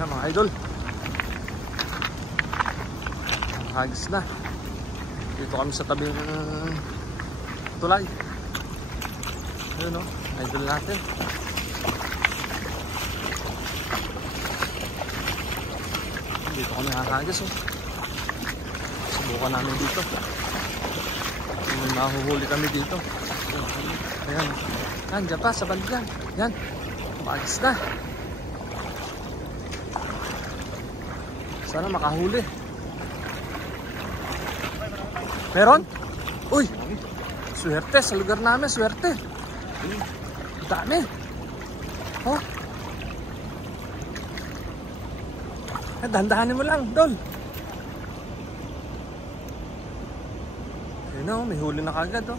Yan mga idol, hagis na. Dito kami sa tabing tulay. Ayun o, idol natin. Dito kami hahagis o. Subukan namin dito. May mahuhuli kami dito. Ayan o. Yan, dyan pa sa bandigan. Yan, umagis na. Sana makahuli. Meron? Uy! Swerte sa lugar namin, swerte. Dami. Oh. Dahan-dahanin mo lang, Dol. Ayun o, may huli na kagad o.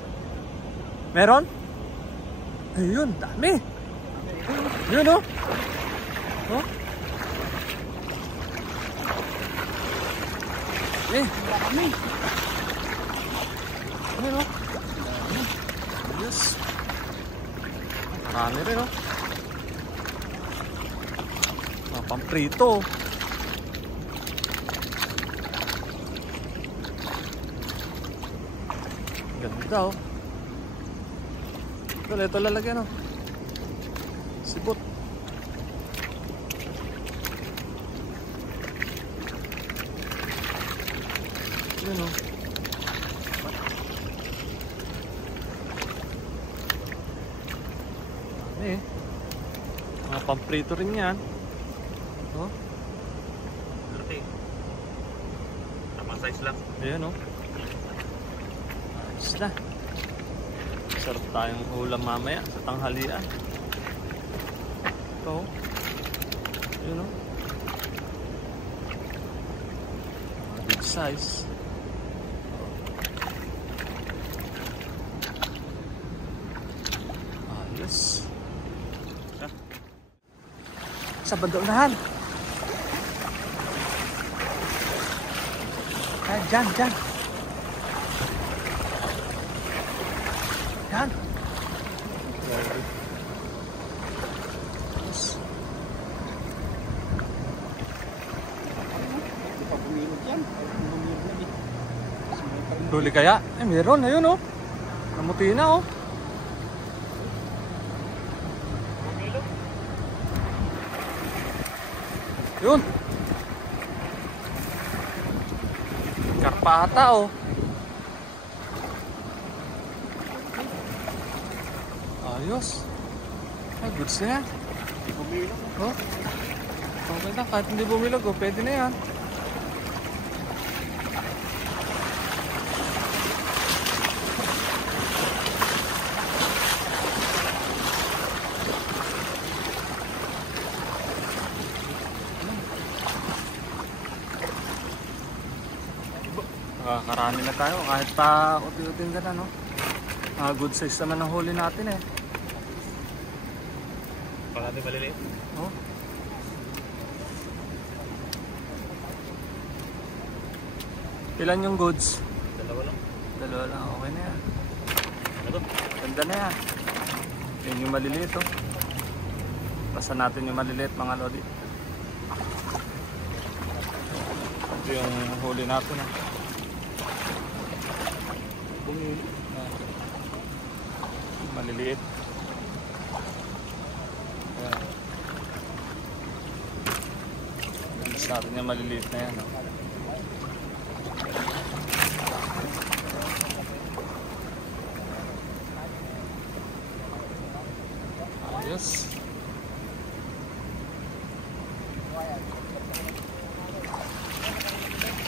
Meron? Ayun, dami. Ayun o. Oh. Dami. Ayun o. Yes. Marami rin o. Mga pamprito. Ganda o. Ito lalagyan o. Sibot. Yun o. Mga pamprito rin yan. Oh. Laki. Tama size lang. Ayan o. Ayos na. Sarap tayong ulam mamaya sa tanghalian. Ito. Ayan o. Big size. Ayos. Sa bandaunahan. Ay, dyan. Yan. Yes. Huli kaya? Meron. Ayun o. Namuti na o. Yun. Karpa ata o. Ayos. Ay, goods na yan. Hindi bumilog. Oh. Okay na, kahit hindi bumilog o, pwede na yan. Karami na tayo kahit pa uti-utin ka na, no? Good size naman ang huli natin eh. Pag natin maliliit. Oh. Ilan yung goods? Dalawa lang. Dalawa lang, okay na yan. Ano? Ganda na yan. Yan yung maliliit oh. Basta natin yung maliliit mga lodi. Ito yung huli natin ah. Bumili. Maliliit. Ayan. Bilis natin yung maliliit na yan. Ayos.